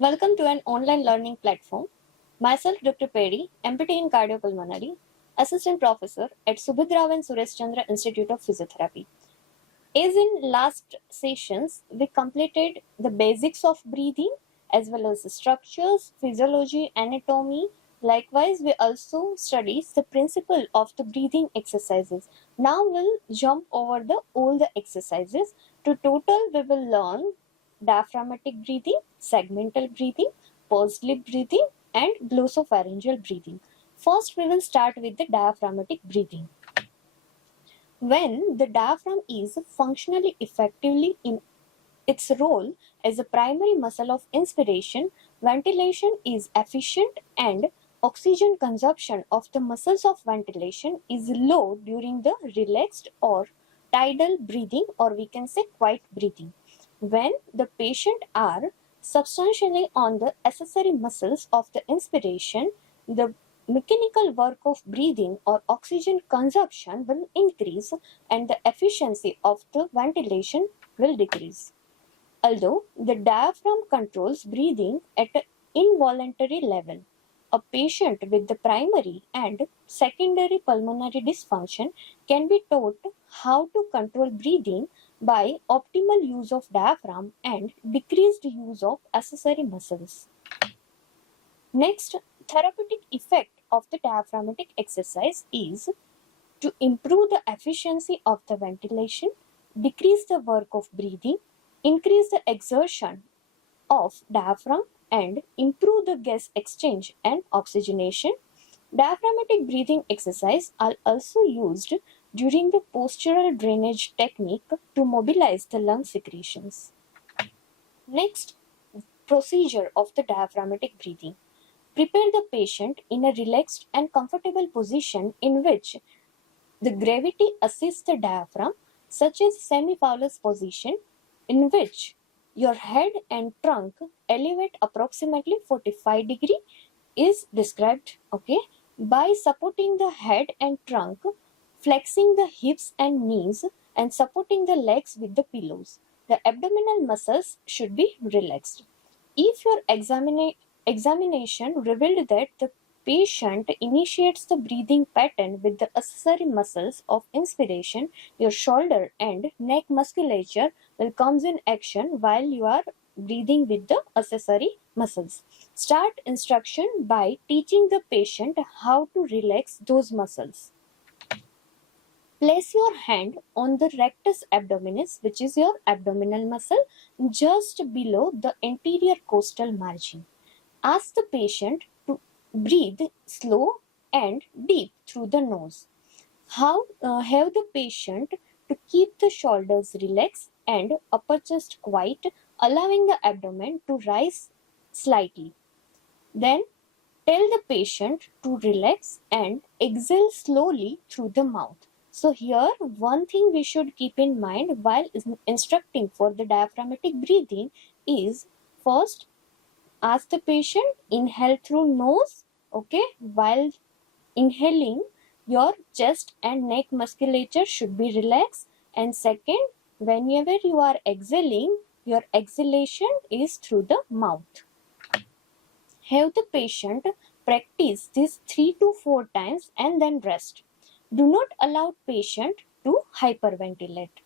Welcome to an online learning platform. Myself, Dr. Pedi, MPT in Cardiopulmonary, Assistant Professor at Subhadravan Suresh Chandra Institute of Physiotherapy. As in last sessions, we completed the basics of breathing as well as the structures, physiology, anatomy. Likewise, we also studied the principle of the breathing exercises. Now we'll jump over all the exercises. To total, we will learn diaphragmatic breathing, segmental breathing, pursed lip breathing, and glossopharyngeal breathing. First, we will start with the diaphragmatic breathing. When the diaphragm is functionally effectively in its role as a primary muscle of inspiration, ventilation is efficient and oxygen consumption of the muscles of ventilation is low during the relaxed or tidal breathing, or we can say quiet breathing. When the patient are substantially on the accessory muscles of the inspiration, the mechanical work of breathing or oxygen consumption will increase and the efficiency of the ventilation will decrease. Although the diaphragm controls breathing at an involuntary level, a patient with the primary and secondary pulmonary dysfunction can be taught how to control breathing by optimal use of diaphragm and decreased use of accessory muscles. Next, therapeutic effect of the diaphragmatic exercise is to improve the efficiency of the ventilation, decrease the work of breathing, increase the exertion of diaphragm, and improve the gas exchange and oxygenation. Diaphragmatic breathing exercise are also used during the postural drainage technique to mobilize the lung secretions. Next, procedure of the diaphragmatic breathing. Prepare the patient in a relaxed and comfortable position in which the gravity assists the diaphragm, such as semi-Paulus position, in which your head and trunk elevate approximately 45 degree is described. By supporting the head and trunk, flexing the hips and knees, and supporting the legs with the pillows, the abdominal muscles should be relaxed. If your examination revealed that the patient initiates the breathing pattern with the accessory muscles of inspiration, your shoulder and neck musculature will come in action while you are breathing with the accessory muscles. Start instruction by teaching the patient how to relax those muscles. Place your hand on the rectus abdominis, which is your abdominal muscle, just below the anterior costal margin. Ask the patient to breathe slow and deep through the nose. Have the patient to keep the shoulders relaxed and upper chest quiet, allowing the abdomen to rise slightly. Then tell the patient to relax and exhale slowly through the mouth. So here, one thing we should keep in mind while instructing for the diaphragmatic breathing is, first, ask the patient inhale through nose, while inhaling your chest and neck musculature should be relaxed, and second, whenever you are exhaling, your exhalation is through the mouth. Have the patient practice this 3 to 4 times and then rest. Do not allow patient to hyperventilate.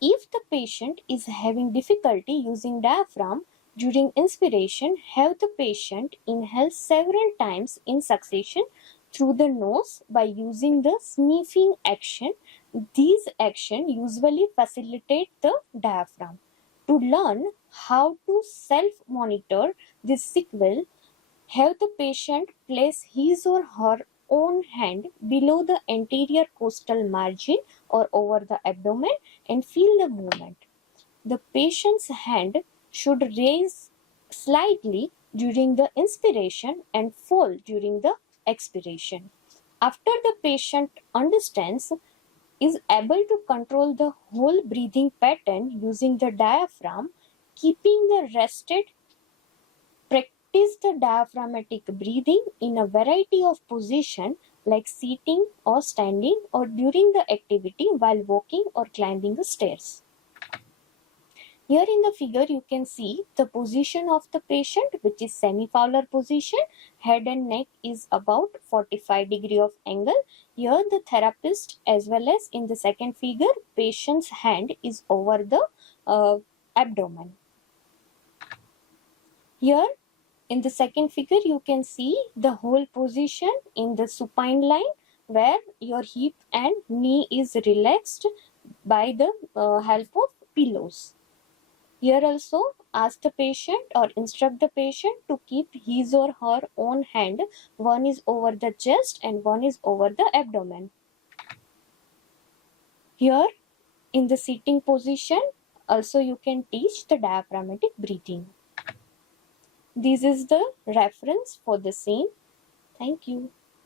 If the patient is having difficulty using diaphragm during inspiration, have the patient inhale several times in succession through the nose by using the sniffing action. These actions usually facilitate the diaphragm. To learn how to self-monitor this sequel, have the patient place his or her own hand below the anterior costal margin or over the abdomen and feel the movement. The patient's hand should raise slightly during the inspiration and fall during the expiration. After the patient understands, is able to control the whole breathing pattern using the diaphragm, keeping the rested, practice the diaphragmatic breathing in a variety of positions like sitting or standing or during the activity while walking or climbing the stairs. Here in the figure you can see the position of the patient, which is semi-Fowler position. Head and neck is about 45 degree of angle. Here the therapist, as well as in the second figure, patient's hand is over the abdomen. Here in the second figure you can see the whole position in the supine line, where your hip and knee is relaxed by the help of pillows. Here also ask the patient or instruct the patient to keep his or her own hand. One is over the chest and one is over the abdomen. Here in the sitting position also you can teach the diaphragmatic breathing. This is the reference for the same. Thank you.